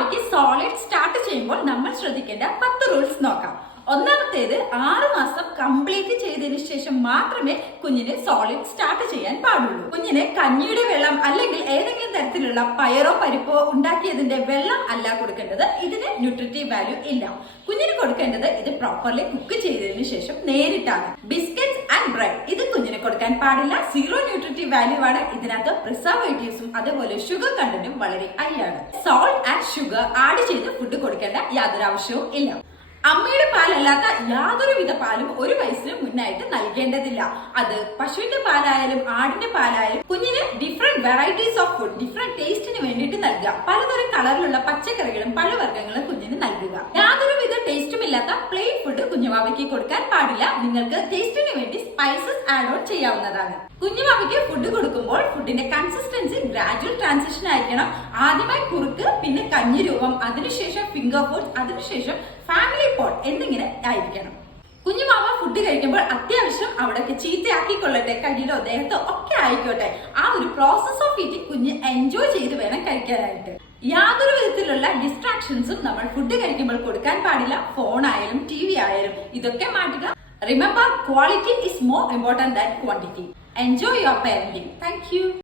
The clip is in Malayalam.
ഭാവിക്ക് സോളിഡ് സ്റ്റാർട്ട് ചെയ്യുമ്പോൾ നമ്മൾ ശ്രദ്ധിക്കേണ്ട 10 റൂൾസ് നോക്കാം. ഒന്നാമത്തേത് 6 മാസം കംപ്ലീറ്റ് ചെയ്തതിനു ശേഷം മാത്രമേ കുഞ്ഞിന് സോളിഡ് സ്റ്റാർട്ട് ചെയ്യാൻ പാടുള്ളൂ. കുഞ്ഞിന് കഞ്ഞിയുടെ വെള്ളം അല്ലെങ്കിൽ ഏതെങ്കിലും തരത്തിലുള്ള പയറോ പരിപ്പോ ഉണ്ടാക്കിയതിന്റെ വെള്ളം അല്ല കൊടുക്കേണ്ടത്. ഇതിന് ന്യൂട്രിറ്റീവ് വാല്യൂ ഇല്ല. കുഞ്ഞിന് കൊടുക്കേണ്ടത് ഇത് പ്രോപ്പർലി കുക്ക് ചെയ്തതിനു ശേഷം നേരിട്ടാണ്. ബിസ്ക്കറ്റ്സ് ആൻഡ് ബ്രെഡ് ഇത് കുഞ്ഞിന് കൊടുക്കാൻ പാടില്ല. 0 ന്യൂട്രിറ്റീവ് വാല്യൂ ആണ്. ഇതിനകത്ത് പ്രിസർവേറ്റീവ്സും അതേപോലെ ഷുഗർ കണ്ടന്റും വളരെ ഹൈ ആണ്. സോൾട്ട് ആൻഡ് ഷുഗർ ആഡ് ചെയ്ത് ഫുഡ് കൊടുക്കേണ്ട യാതൊരു ആവശ്യവും ഇല്ല. അമ്മയുടെ പാലല്ലാത്ത യാതൊരുവിധ പാലും 1 വയസ്സിന് മുന്നായിട്ട് നൽകേണ്ടതില്ല. അത് പശുവിന്റെ പാലായാലും ആടിന്റെ പാലായാലും കുഞ്ഞിന് different varieties of food different ടേസ്റ്റിന് വേണ്ടിയിട്ട് നൽകുക. പലതരം കളറിലുള്ള പച്ചക്കറികളും പഴവർഗ്ഗങ്ങളും കുഞ്ഞിന് നൽകുക. യാതൊരുവിധ ടേസ്റ്റും ഇല്ലാത്ത പ്ലെയിൻ ഫുഡ് കുഞ്ഞുവാവയ്ക്ക് കൊടുക്കാൻ പാടില്ല. നിങ്ങൾക്ക് ടേസ്റ്റിന് വേണ്ടി സ്പൈസസ് ആഡ് ഓൺ ചെയ്യാവുന്നതാണ്. കുഞ്ഞുവാവയ്ക്ക് ഫുഡ് കൊടുക്കുമ്പോൾ ഫുഡിന്റെ കൺസിസ്റ്റൻസി ഗ്രാജുവൽ ട്രാൻസിഷൻ ആയിരിക്കണം. ആദ്യമായി കുറുക്ക്, പിന്നെ കഞ്ഞി രൂപം, അതിനുശേഷം ഫിംഗർ ഫുഡ്, അതിനുശേഷം ഫാമിലി പോട്ട് എന്നിങ്ങനെ ആയിരിക്കണം. കുഞ്ഞുമാവ ഫുഡ് കഴിക്കുമ്പോൾ അത്യാവശ്യം അവിടെയൊക്കെ ചീത്തയാക്കിക്കൊള്ളട്ടെ, കയ്യിലോ ദേഹത്തോ ഒക്കെ ആയിക്കോട്ടെ. ആ ഒരു പ്രോസസ് ഓഫ് ഈറ്റിംഗ് കുഞ്ഞ് എൻജോയ് ചെയ്ത് വേണം കഴിക്കാനായിട്ട്. യാതൊരു വിധത്തിലുള്ള ഡിസ്ട്രാക്ഷൻസും നമ്മൾ ഫുഡ് കഴിക്കുമ്പോൾ കൊടുക്കാൻ പാടില്ല. ഫോൺ ആയാലും TV ആയാലും ഇതൊക്കെ മാറ്റുക. Remember, quality is more important than quantity. Enjoy your parenting. Thank you.